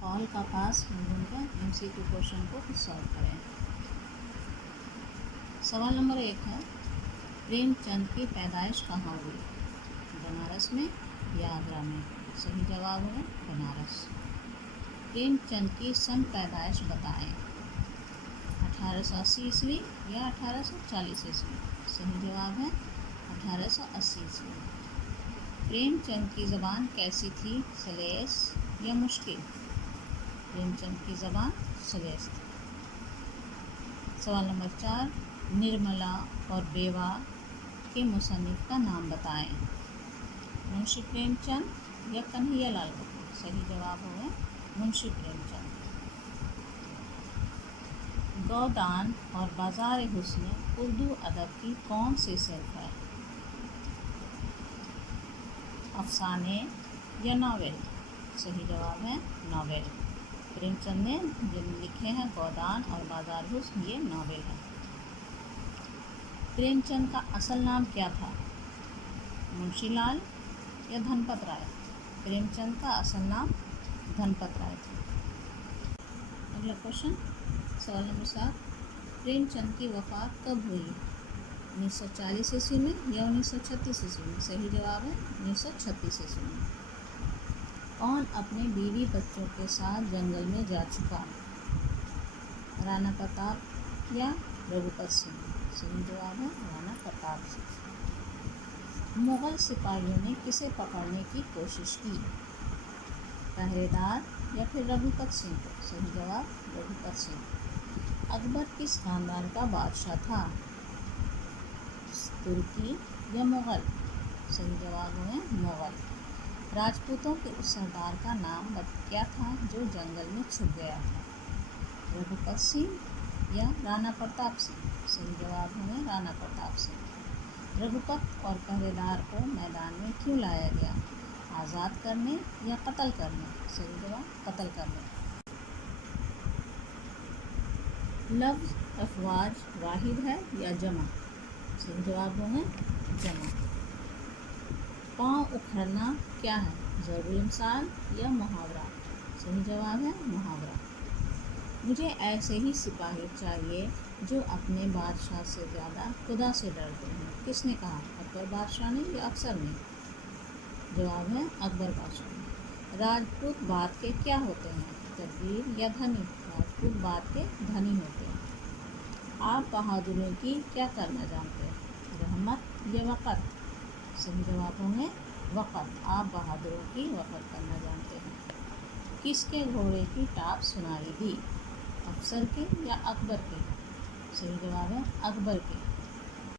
قول کا پاس مضمون کا MCQ کوشچن کو سالو کریں۔ سوال نمبر 1 ہے، پریم چند کی پیدائش کہاں ہوئی؟ بنارس میں یا آگرہ میں؟ صحیح جواب ہے بنارس۔ پریم چند کی سن پیدائش بتائیں۔ 1880 عیسوی یا 1840 عیسوی؟ صحیح جواب ہے 1880 عیسوی۔ پریم چند کی زبان کیسی تھی، سلیس یا مشکل؟ پریم چند کی زبان سلیس تھی۔ سوال نمبر 4، نرملا اور بیوا کے مصنف کا نام بتائیں۔ منشی پریم چند یا کنہیا لال کپور؟ صحیح جواب ہوگا منشی پریم چند۔ گودان اور بازار حسن اردو ادب کی کون سی صنف ہے؟ افسانے یا ناول؟ صحیح جواب ہے ناول۔ پریم چند نے جن لکھے ہیں گودان اور بازار حسن، یہ ناول ہے۔ پریم چند کا اصل نام کیا تھا؟ منشی لال یا دھنپت رائے؟ پریم چند کا اصل نام دھنپت رائے تھا۔ اگلا کوشچن، سوال نمبر 7، پریم چند کی وفات کب ہوئی؟ 1940 عیسوی میں یا 1936 عیسوی میں؟ صحیح جواب ہے 1936 عیسوی میں۔ کون اپنے بیوی بچوں کے ساتھ جنگل میں جا چکا؟ رانا پرتاپ یا رگھوپت سنگھ؟ صحیح جواب ہے رانا پرتاپ سنگھ۔ مغل سپاہیوں نے کسے پکڑنے کی کوشش کی؟ پہرے دار یا پھر رگھوپت سنگھ کو؟ صحیح جواب رگھوپت سنگھ۔ اکبر کس خاندان کا بادشاہ تھا؟ ترکی یا مغل؟ صحیح جواب ہے مغل۔ راجپوتوں کے اس سردار کا نام کیا تھا جو جنگل میں چھپ گیا تھا؟ رگھوپت سنگھ یا رانا پرتاپ سنگھ؟ صحیح جواب ہے رانا پرتاپ سنگھ۔ رگھوپت اور پہرے دار کو میدان میں کیوں لایا گیا؟ آزاد کرنے یا قتل کرنے؟ صحیح جواب قتل کرنے۔ لفظ افواج واحد ہے یا جمع؟ صحیح جواب ہے جمع۔ پاؤں اکھڑنا کیا ہے؟ ضرب الامثال یا محاورہ؟ صحیح جواب ہے محاورہ۔ مجھے ایسے ہی سپاہی چاہیے جو اپنے بادشاہ سے زیادہ خدا سے ڈرتے ہیں، کس نے کہا؟ اکبر بادشاہ نے یا افسر نے؟ جواب ہے اکبر بادشاہ نے۔ راجپوت بات کے کیا ہوتے ہیں؟ تدبیر یا دھنی؟ راجپوت بات کے دھنی ہوتے ہیں۔ آپ بہادروں کی کیا کرنا جانتے ہیں؟ رحمت یا وقت؟ صحیح جواب ہوں گے وقت۔ آپ بہادروں کی وقت کرنا جانتے ہیں۔ کس کے گھوڑے کی ٹاپ سنائی دی؟ افسر کے یا اکبر کے؟ صحیح جواب ہے اکبر کے۔